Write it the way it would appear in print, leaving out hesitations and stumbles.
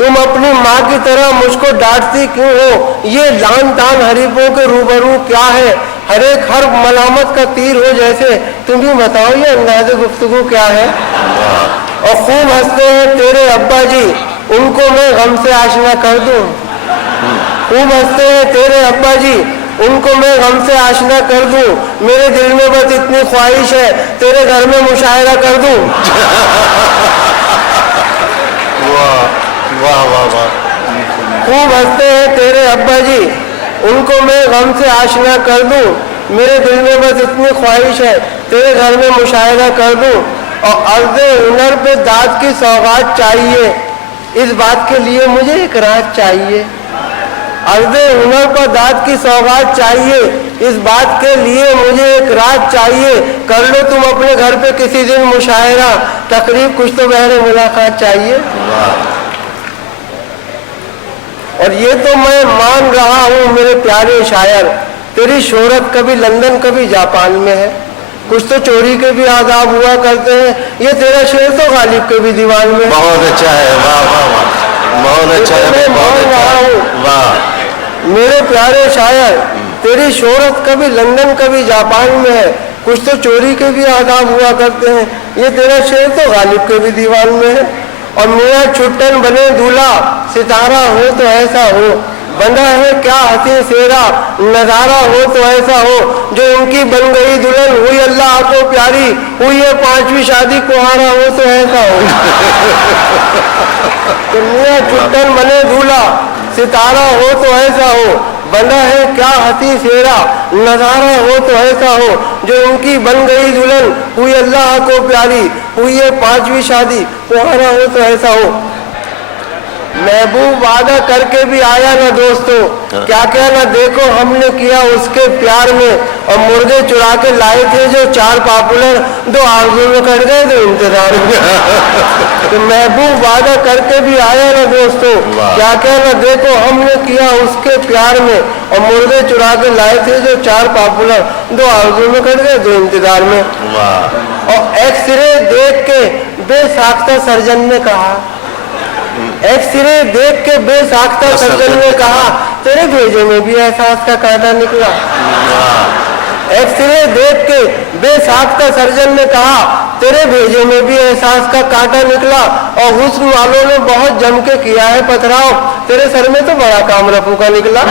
تم اپنی ماں کی طرح مجھ کو ڈانٹتی کیوں ہو؟ یہ لان تان حریفوں کے روبرو کیا ہے؟ ہر ایک حرف ملامت کا تیر ہو جیسے. تم ہی بتاؤ یہ انداز گفتگو کیا ہے؟ اور خوب ہنستے ہیں تیرے ابا جی، ان کو میں غم سے آشنا کر دوں. خوب ہنستے ہیں تیرے ابا جی، ان کو میں غم سے آشنا کر دوں. میرے دل میں بس اتنی خواہش ہے تیرے گھر میں مشاعرہ کر دوں. واہ واہ واہ. خوب ہنستے ہیں تیرے ابا جی، ان کو میں غم سے آشنا کر دوں. میرے دل میں بس اتنی خواہش ہے تیرے گھر میں مشاعرہ کر دوں. اور عرض ہنر پہ داد کی سوغات چاہیے، اس بات کے لیے مجھے ایک رات چاہیے. عرض ہنر پر داد کی سوغات چاہیے، اس بات کے لیے مجھے ایک رات چاہیے. کر لو تم اپنے گھر پہ کسی دن مشاعرہ، تقریب کچھ تو بہر ملاقات چاہیے. اور یہ تو میں مان رہا ہوں میرے پیارے شاعر، تیری شہرت کبھی لندن کبھی جاپان میں ہے. کچھ تو چوری کے بھی آداب ہوا کرتے ہیں، یہ تیرا شعر تو غالب کے بھی دیوان میں ہے. بہت اچھا ہے. واہ واہ واہ. بہت اچھا ہے. میں مان رہا ہوں واہ. میرے پیارے شاعر، تیری شہرت کبھی لندن کبھی جاپان میں ہے. کچھ تو چوری کے بھی آداب ہوا کرتے ہیں، یہ تیرا شعر تو غالب کے بھی دیوان میں ہے. اور میاں چھٹن بنے دولہا، ستارہ ہو تو ایسا ہو. بندہ ہے کیا حسین سیرا، نظارہ ہو تو ایسا ہو. جو ان کی بن گئی دلہن ہوئی اللہ کو پیاری، ہوئی ہے 5ویں شادی کہارا ہو تو ایسا ہو. کہ میاں چھٹن بنے دولہا، ستارہ ہو تو ایسا ہو. بندہ ہے کیا حسین سیرا، نظارہ ہو تو ایسا ہو. جو ان کی بن گئی دلہن ہوئی اللہ کو پیاری، ہوئی ہے 5ویں شادی کہارا ہو تو ایسا ہو. محبوب وعدہ کر کے بھی آیا نہ دوستو، کیا کیا نہ دیکھو ہم نے کیا اس کے پیار میں. اور مرغے چرا کے لائے تھے جو 4 پاپولر، 2 آرزو میں کٹ گئے تو انتظار میں. تو محبوب وعدہ کر کے بھی آیا نہ دوستو، کیا کیا نہ دیکھو ہم نے کیا اس کے پیار میں. اور مرغے چرا کے لائے تھے جو 4 پاپولر، 2 آرزو میں کٹ گئے تو انتظار میں. اور ایکس رے دیکھ کے بے ساختہ سرجن نے کہا، ایکس رے دیکھ کے بے ساختہ سرجن نے کہا، تیرے بھیجے میں بھی احساس کا کانٹا نکلا. ایکس رے دیکھ کے بے ساختہ سرجن نے کہا، تیرے بھیجے میں بھی احساس کا کانٹا نکلا. اور حسن والوں نے بہت جم کے کیا ہے پتھراؤ، تیرے سر میں تو بڑا کام رفو کا نکلا.